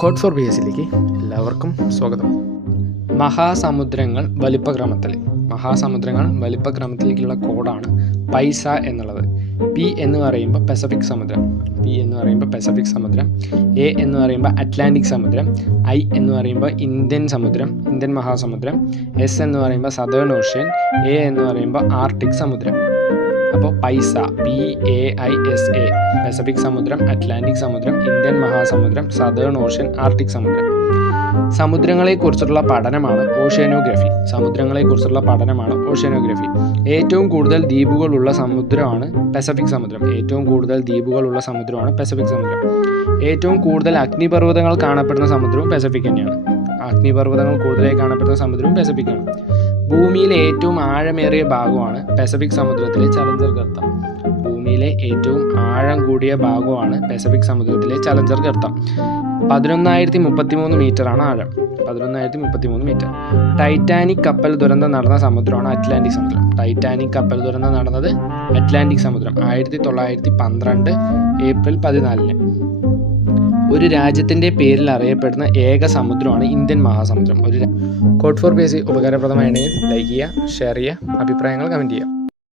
Code for BSc എല്ലാവർക്കും സ്വാഗതം. മഹാസമുദ്രങ്ങൾ വലിപ്പക്രമത്തിലേക്കുള്ള കോഡാണ് പൈസ എന്നുള്ളത്. പി എന്ന് പറയുമ്പോൾ പസഫിക് സമുദ്രം, എ എന്ന് പറയുമ്പോൾ അറ്റ്ലാന്റിക് സമുദ്രം, ഐ എന്ന് പറയുമ്പോൾ ഇന്ത്യൻ മഹാസമുദ്രം, എസ് എന്ന് പറയുമ്പോൾ സദേൺ ഓഷ്യൻ, എ എന്ന് പറയുമ്പോൾ ആർട്ടിക് സമുദ്രം. അപ്പോൾ പൈസ PAISA പസഫിക് സമുദ്രം, അറ്റ്ലാന്റിക് സമുദ്രം, ഇന്ത്യൻ മഹാസമുദ്രം, സദേൺ ഓഷ്യൻ, ആർട്ടിക് സമുദ്രം. സമുദ്രങ്ങളെക്കുറിച്ചുള്ള പഠനമാണ് ഓഷ്യാനോഗ്രഫി. ഏറ്റവും കൂടുതൽ ദ്വീപുകളുള്ള സമുദ്രമാണ് പസഫിക് സമുദ്രം. ഏറ്റവും കൂടുതൽ അഗ്നിപർവ്വതങ്ങൾ കാണപ്പെടുന്ന സമുദ്രവും പസഫിക് തന്നെയാണ്. ഭൂമിയിലെ ഏറ്റവും ആഴമേറിയ ഭാഗമാണ് പസഫിക് സമുദ്രത്തിലെ ചലഞ്ചർ ഗർത്തം. പസഫിക് സമുദ്രത്തിലെ ചലഞ്ചർ ഗർത്തം 11,033 മീറ്ററാണ് ആഴം. 11,033 മീറ്റർ. ടൈറ്റാനിക് കപ്പൽ ദുരന്തം നടന്ന സമുദ്രമാണ് അറ്റ്ലാന്റിക് സമുദ്രം. 1912 ഏപ്രിൽ 14. ഒരു രാജ്യത്തിൻ്റെ പേരിൽ അറിയപ്പെടുന്ന ഏക സമുദ്രമാണ് ഇന്ത്യൻ മഹാസമുദ്രം. കോഡ് ഫോർ BSc ഉപകാരപ്രദമാണെങ്കിൽ ലൈക്ക് ചെയ്യുക, ഷെയർ ചെയ്യുക, അഭിപ്രായങ്ങൾ കമൻറ്റ് ചെയ്യുക.